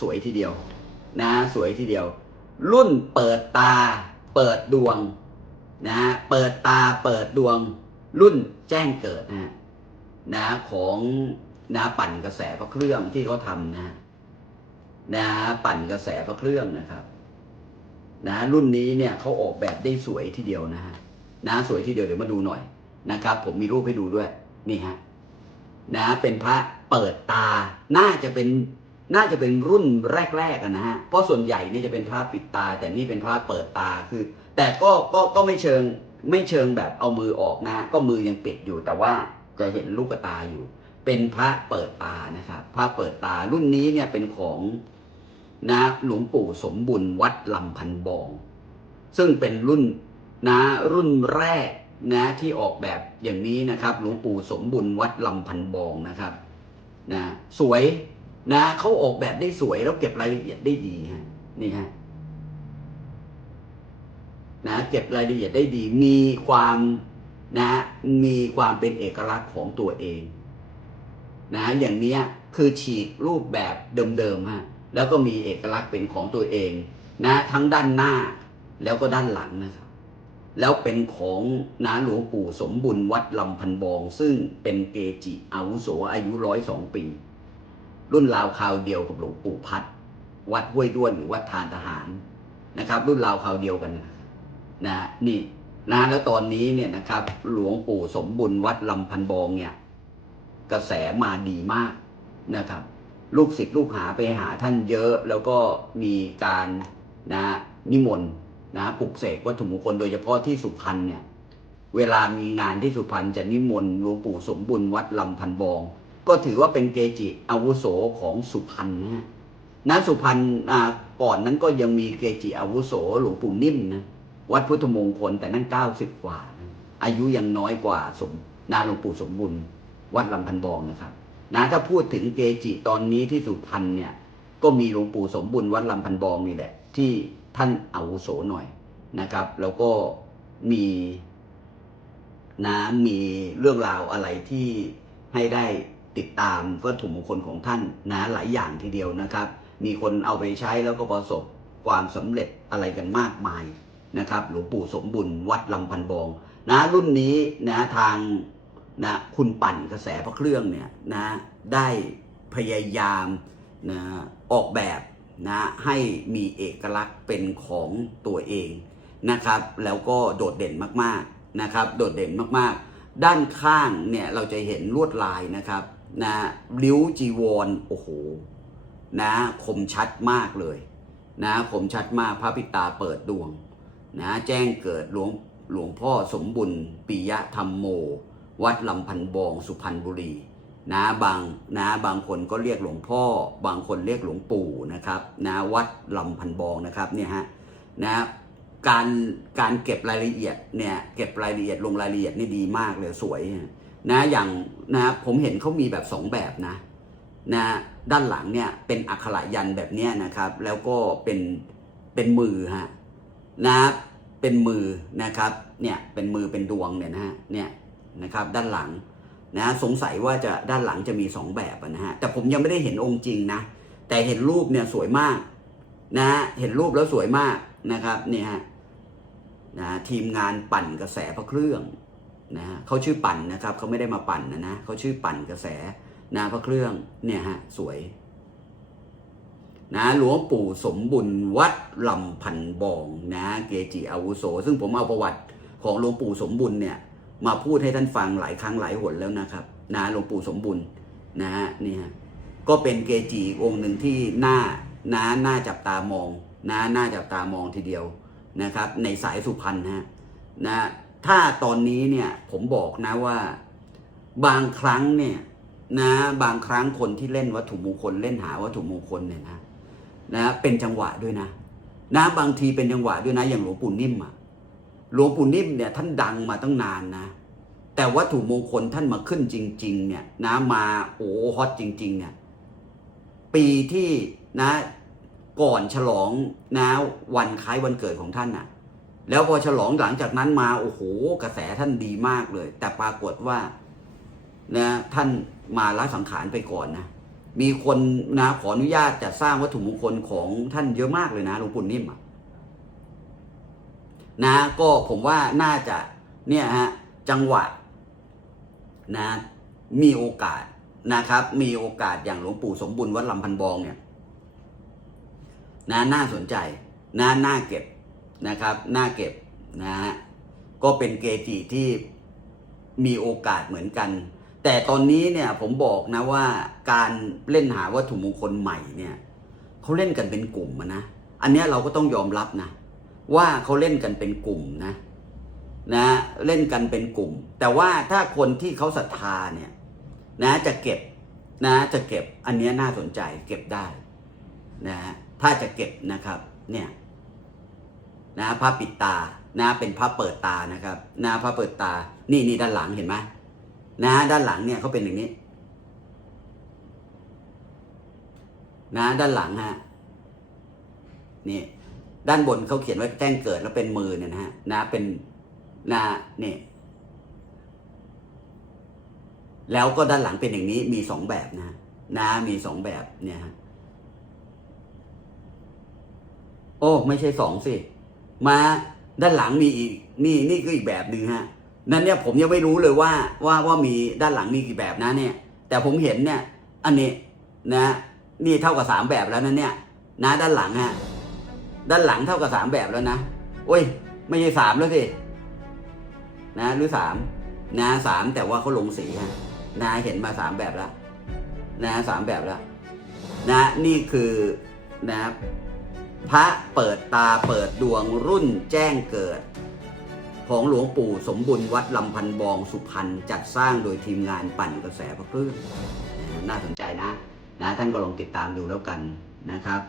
สวยทีเดียว นะสวยทีเดียว รุ่นเปิดตา เปิดดวงนะเปิดตาเปิดดวง รุ่นแจ้งเกิดนะนะของนะปั่นกระแสพระเครื่องที่เขาทำนะนะปั่นกระแสพระเครื่องนะครับ นะรุ่นนี้เนี่ยเขาออกแบบได้สวยทีเดียวนะฮะนะสวยทีเดียวเดี๋ยวมาดูหน่อยนะครับ ผมมีรูปให้ดูด้วย นี่ฮะนะเป็นพระเปิดตาน่าจะเป็น น่าจะเป็นรุ่นแรกๆอะนะฮะ เพราะส่วนใหญ่นี่จะเป็นพระปิดตา แต่นี่เป็นพระเปิดตาคือ แต่ก็ก็ก็ไม่เชิงไม่เชิงแบบเอามือออกนะ ก็มือยังปิดอยู่ แต่ว่าจะเห็นลูกตาอยู่ เป็นพระเปิดตานะครับพระเปิดตารุ่นนี้เนี่ยเป็นของนะหลวงปู่สมบุญวัดลำพันบอง ซึ่งเป็นรุ่นนะรุ่นแรกนะที่ออกแบบอย่างนี้นะครับ หลวงปู่สมบุญวัดลำพันบองนะครับนะสวย นะเขาออกแบบได้สวยแล้วเก็บรายละเอียดได้ดีฮะนี่ฮะนะเก็บรายละเอียดได้ดี มีความนะมีความเป็นเอกลักษณ์ของตัวเองนะอย่างเนี้ยคือฉีกรูปแบบเดิมๆฮะแล้วก็มีเอกลักษณ์เป็นของตัวเอง นะ ทั้งด้านหน้าแล้วก็ด้านหลังนะครับ แล้วเป็นของนาหลวงปู่สมบุญวัดลำพันบอง ซึ่งเป็นเกจิอาวุโสอายุร้อยสองปี รุ่นราวคราวเดียวกับหลวงปู่พัด วัดห้วยด้วนหรือวัดทานทหารนะครับ รุ่นราวคราวเดียวกันนะนี่นะแล้วตอนนี้เนี่ยนะครับ หลวงปู่สมบุญวัดลำพันบองเนี่ย กระแสมาดีมากนะครับ ลูกศิษย์ลูกหาไปหาท่านเยอะแล้วก็มีการนะนิมนต์นะปลุกเสกวัตถุมงคลโดยเฉพาะที่สุพรรณเนี่ย เวลามีงานที่สุพรรณจะนิมนต์หลวงปู่สมบุญวัดลำพันบอง ก็ถือว่าเป็นเกจิอาวุโสของสุพรรณนะณสุพรรณอ่าก่อนนั้นก็ยังมีเกจิอาวุโสหลวงปู่นิ่มนะวัดพุทธมงคลแต่นั่นเก้าสิบกว่า อายุยังน้อยกว่าสมนาหลวงปู่สมบุญวัดลำพันบองนะครับนะถ้าพูดถึงเกจิตอนนี้ที่สุพรรณเนี่ย ก็มีหลวงปู่สมบุญวัดลำพันบองนี่แหละ ที่ท่านอาวุโสหน่อยนะครับ แล้วก็มีนะมีเรื่องราวอะไรที่ให้ได้ ติดตามวัตถุมงคลของท่านนะหลายอย่างทีเดียวนะครับ มีคนเอาไปใช้แล้วก็ประสบความสำเร็จอะไรกันมากมายนะครับหลวงปู่สมบุญวัดลำพันบองนะรุ่นนี้นะทางนะคุณปั่นกระแสพระเครื่องเนี่ยนะได้พยายามนะออกแบบนะให้มีเอกลักษณ์เป็นของตัวเองนะครับ แล้วก็โดดเด่นมากๆนะครับ โดดเด่นมากๆ ด้านข้างเนี่ยเราจะเห็นลวดลายนะครับ นะริ้วจีวรโอ้โหนะคมชัดมากเลยนะคมชัดมากพระพิตาเปิดดวงนะแจ้งเกิดหลวงหลวงพ่อสมบุญปิยะธรรมโม วัดลำพันบองสุพรรณบุรีนะบางนะบางคนก็เรียกหลวงพ่อ บางคนเรียกหลวงปู่นะครับนะวัดลำพันบองนะครับเนี่ยฮะนะการการเก็บรายละเอียดเนี่ยเก็บรายละเอียดลงรายละเอียดนี่ดีมากเลยสวย นะอย่างนะผมเห็นเขามีแบบสองแบบนะนะด้านหลังเนี่ยเป็นอักขระยันแบบเนี้ยนะครับ แล้วก็เป็นเป็นมือฮะนะเป็นมือนะครับเนี่ยเป็นมือเป็นดวงเนี่ยนะฮะเนี่ยนะครับด้านหลังนะสงสัยว่าจะด้านหลังจะมีสองแบบนะฮะแต่ผมยังไม่ได้เห็นองค์จริงนะแต่เห็นรูปเนี่ยสวยมากนะเห็นรูปแล้วสวยมากนะครับเนี่ยฮะนะทีมงานปั่นกระแสพระเครื่อง นะฮะเขาชื่อปั่นนะครับเขาไม่ได้มาปั่นนะนะเขาชื่อปั่นกระแสนะพระเครื่องเนี่ยฮะสวยนะหลวงปู่สมบุญวัดลำพันบองนะเกจิอาวุโส ซึ่งผมเอาประวัติของหลวงปู่สมบุญเนี่ยมาพูดให้ท่านฟังหลายครั้งหลายหนแล้วนะครับนะหลวงปู่สมบุญนะฮะนี่ฮะก็เป็นเกจิองค์หนึ่งที่หน่านะน่าจับตามองนะหน่าจับตามองทีเดียวนะครับ ในสายสุพรรณฮะนะ ถ้าตอนนี้เนี่ยผมบอกนะว่า บางครั้งเนี่ยนะบางครั้งคนที่เล่นวัตถุมงคลเล่นหาวัตถุมงคลเนี่ยนะนะเป็นจังหวะด้วยนะ นะบางทีเป็นจังหวะด้วยนะ อย่างหลวงปู่นิ่มอะหลวงปู่นิ่มเนี่ยท่านดังมาตั้งนานนะ แต่วัตถุมงคลท่านมาขึ้นจริง ๆ เนี่ยนะมาโอ้ฮอตจริง ๆ เนี่ยปีที่นะก่อนฉลองนะวันคล้ายวันเกิดของท่านน่ะ แล้วพอฉลองหลังจากนั้นมาโอ้โหกระแสท่านดีมากเลย แต่ปรากฏว่านะท่านมาละสังขารไปก่อนนะมีคนนะขออนุญาตจัดสร้างวัตถุมงคลของท่านเยอะมากเลยนะหลวงปู่นิ่มอะนะ ก็ผมว่าน่าจะเนี่ยฮะจังหวะนะมีโอกาสนะครับ มีโอกาสอย่างหลวงปู่สมบุญวัดลำพันบองเนี่ยนะน่าสนใจนะน่าเก็บ นะครับน่าเก็บนะฮะก็เป็นเกจิที่มีโอกาสเหมือนกัน แต่ตอนนี้เนี่ยผมบอกนะว่าการเล่นหาวัตถุมงคลใหม่เนี่ยเขาเล่นกันเป็นกลุ่มนะอันนี้เราก็ต้องยอมรับนะ ว่าเขาเล่นกันเป็นกลุ่มนะนะเล่นกันเป็นกลุ่ม แต่ว่าถ้าคนที่เขาศรัทธาเนี่ยนะจะเก็บนะจะเก็บอันนี้น่าสนใจเก็บได้นะฮะถ้าจะเก็บนะครับเนี่ย นะพระปิดตานะเป็นพระเปิดตานะครับนะพระเปิดตา นี่นี่ด้านหลังเห็นไหมนะด้านหลังเนี่ยเขาเป็นอย่างนี้ นะด้านหลังฮะนี่ด้านบนเขาเขียนว่าแจ้งเกิดแล้วเป็นมือเนี่ยนะฮะนะเป็นนะนี่แล้วก็ด้านหลังเป็นอย่างนี้มีสองแบบนะนะมีสองแบบเนี่ยฮะโอ้ ไม่ใช่สองสิ มาด้านหลังมีอีกนี่นี่ก็อีกแบบหนึ่งฮะนั่นเนี่ยผมยังไม่รู้เลยว่าว่าว่ามีด้านหลังมีกี่แบบนะเนี่ย แต่ผมเห็นเนี่ยอันนี้นะนี่เท่ากับสามแบบแล้วนะเนี่ยนะด้านหลังฮะด้านหลังเท่ากับสามแบบแล้วนะโอ้ย ไม่ใช่สามแล้วสินะหรือสามนะสามแต่ว่าเขาลงสีฮะนะเห็นมาสามแบบแล้วนะสามแบบแล้วนะนี่คือนะ พระเปิดตาเปิดดวงรุ่นแจ้งเกิด ของหลวงปู่สมบุญวัดลำพันบองสุพรรณจัดสร้างโดยทีมงานปั่นกระแสพระคลื่นน่าสนใจนะนะ ท่านก็ลองติดตามดูแล้วกันนะครับ